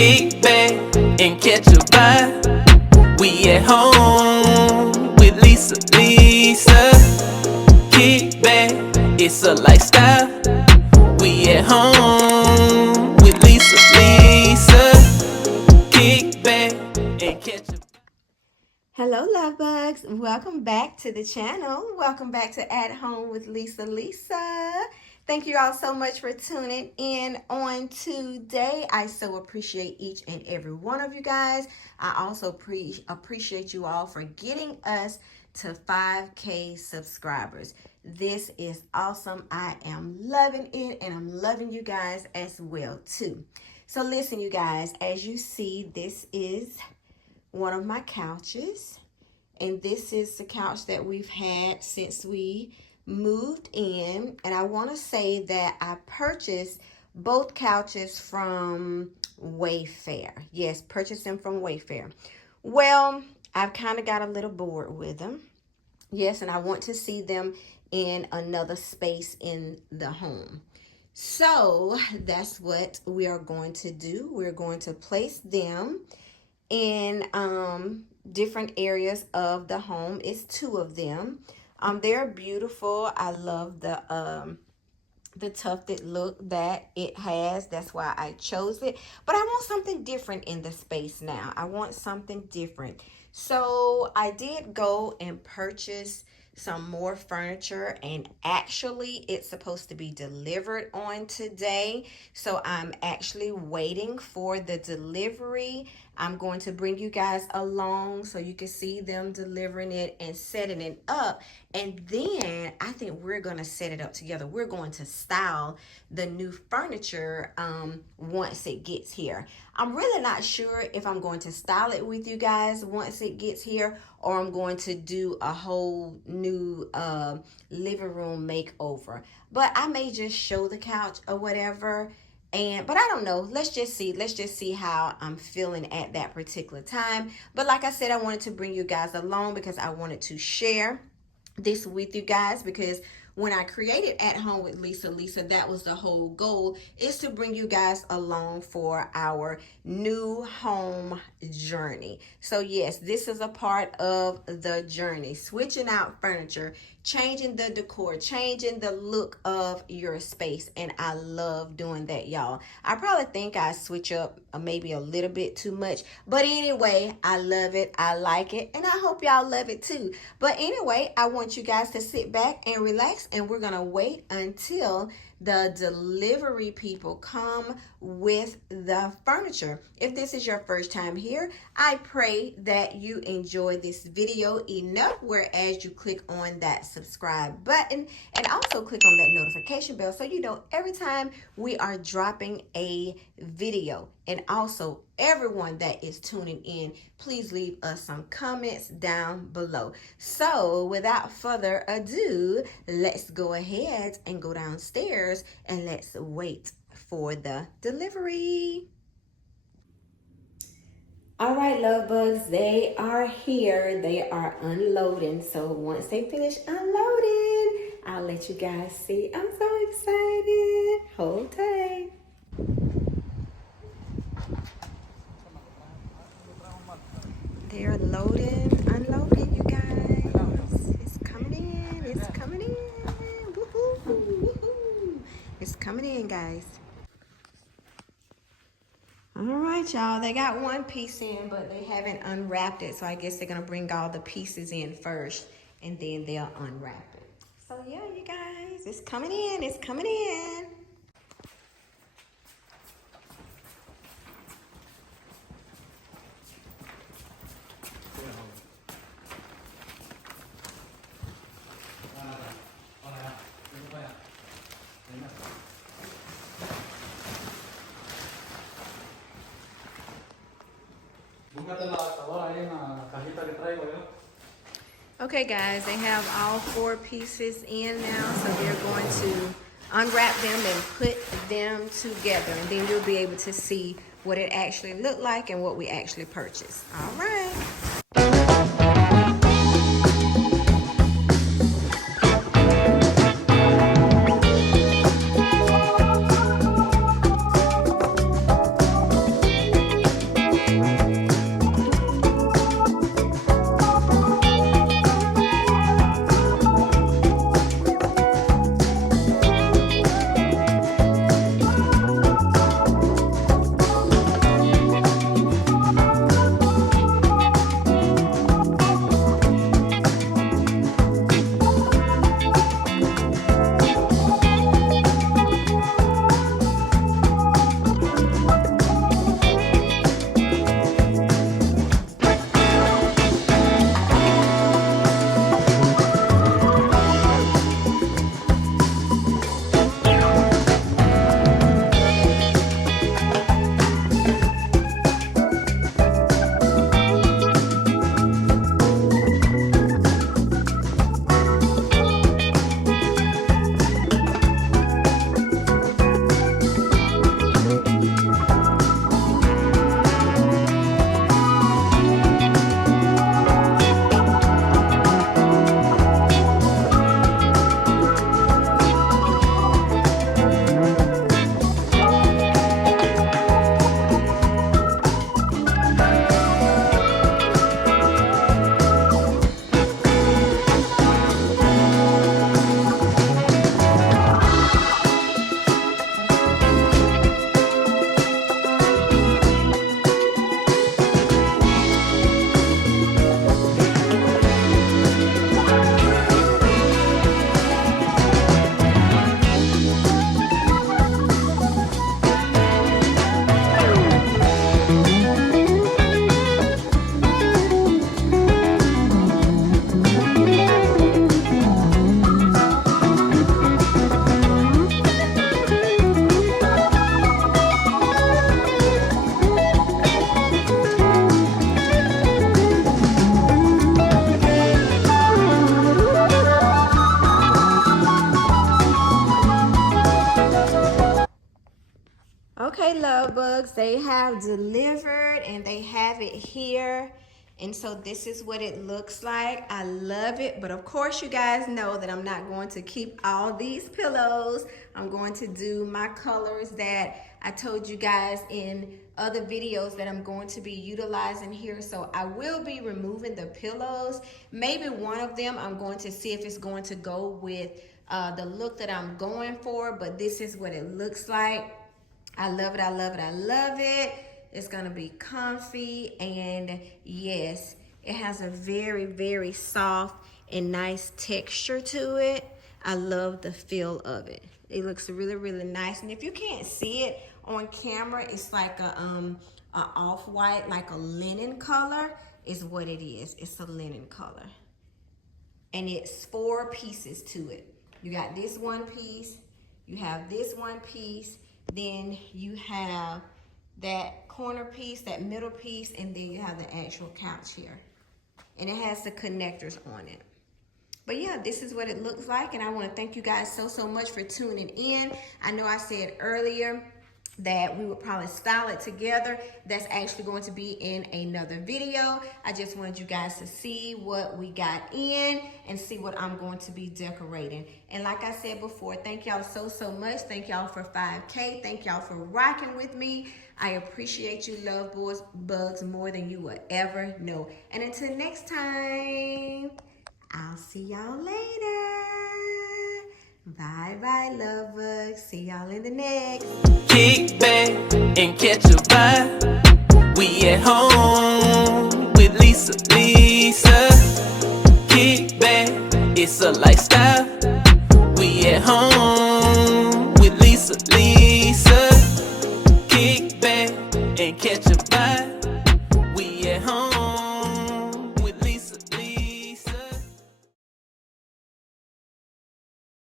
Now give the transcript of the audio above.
Kick back and catch a vibe. We at home with Lisa, Lisa. Kick back, it's a lifestyle. We at home with Lisa, Lisa. Kick back and catch a. Hello, love bugs. Welcome back to the channel. Welcome back to At Home with Lisa, Lisa. Thank you all so much for tuning in on today. I so appreciate each and every one of you guys. I also appreciate you all for getting us to 5K subscribers. This is awesome. I am loving it, and I'm loving you guys as well too. So listen, you guys, as you see, this is one of my couches, and this is the couch that we've had since we moved in. And I want to say that I purchased both couches from Wayfair. Yes, purchased them from Wayfair. Well, I've kind of got a little bored with them. Yes, and I want to see them in another space in the home. So that's what we are going to do. We're going to place them in different areas of the home. It's two of them. They're beautiful. I love the tufted look that it has. That's why I chose it. But I want something different in the space now. I want something different. So I did go and purchase some more furniture, and actually it's supposed to be delivered on today. So I'm actually waiting for the delivery. I'm going to bring you guys along so you can see them delivering it and setting it up. And then I think we're going to set it up together. We're going to style the new furniture once it gets here. I'm really not sure if I'm going to style it with you guys once it gets here, or I'm going to do a whole new living room makeover. But I may just show the couch or whatever. But I don't know. Let's just see how I'm feeling at that particular time. But like I said, I wanted to bring you guys along because I wanted to share this with you guys, because when I created At Home with Lisa, that was the whole goal, is to bring you guys along for our new home journey. So yes, this is a part of the journey, switching out furniture, changing the decor, changing the look of your space. And I love doing that, y'all. I probably think I switch up maybe a little bit too much, but anyway, I love it, I like it, and I hope y'all love it too. But anyway, I want you guys to sit back and relax, and we're gonna wait until the delivery people come with the furniture. If this is your first time here, I pray that you enjoy this video enough whereas you click on that subscribe button and also click on that notification bell so you know every time we are dropping a video. And also, everyone that is tuning in, please leave us some comments down below. So without further ado, let's go ahead and go downstairs and let's wait for the delivery. All right, love bugs, they are here. They are unloading. So once they finish unloading, I'll let you guys see. I'm so excited. Hold tight. They're loading, unloading, you guys. It's coming in, it's coming in. Woohoo, woohoo. It's coming in, guys. All right, y'all. They got one piece in, but they haven't unwrapped it. So I guess they're going to bring all the pieces in first, and then they'll unwrap it. So yeah, you guys, it's coming in, it's coming in. Okay guys, they have all 4 pieces in now, so they're going to unwrap them and put them together, and then you'll be able to see what it actually looked like and what we actually purchased. All right. Okay, love bugs, they have delivered and they have it here. And so this is what it looks like. I love it, but of course you guys know that I'm not going to keep all these pillows. I'm going to do my colors that I told you guys in other videos that I'm going to be utilizing here. So I will be removing the pillows. Maybe one of them I'm going to see if it's going to go with the look that I'm going for, but this is what it looks like. I love it, I love it, I love it. It's gonna be comfy, and yes, it has a very, very soft and nice texture to it. I love the feel of it. It looks really, really nice. And if you can't see it on camera, it's like a off-white, like a linen color is what it is. It's a linen color. And it's 4 pieces to it. You got this one piece, you have this one piece, then you have that corner piece, that middle piece, and then you have the actual couch here. And it has the connectors on it. But yeah, this is what it looks like, and I want to thank you guys so much for tuning in. I know I said earlier that we would probably style it together. That's actually going to be in another video. I just wanted you guys to see what we got in and see what I'm going to be decorating. And like I said before, thank y'all so much. Thank y'all for 5K. Thank y'all for rocking with me. I appreciate you, love bugs, more than you will ever know. And until next time, I'll see y'all later. Bye, love bugs. See y'all in the next. Kick back and catch a vibe. We at home with Lisa. Kick back, it's a lifestyle. We at home with Lisa. Kick back and catch a vibe. We at home.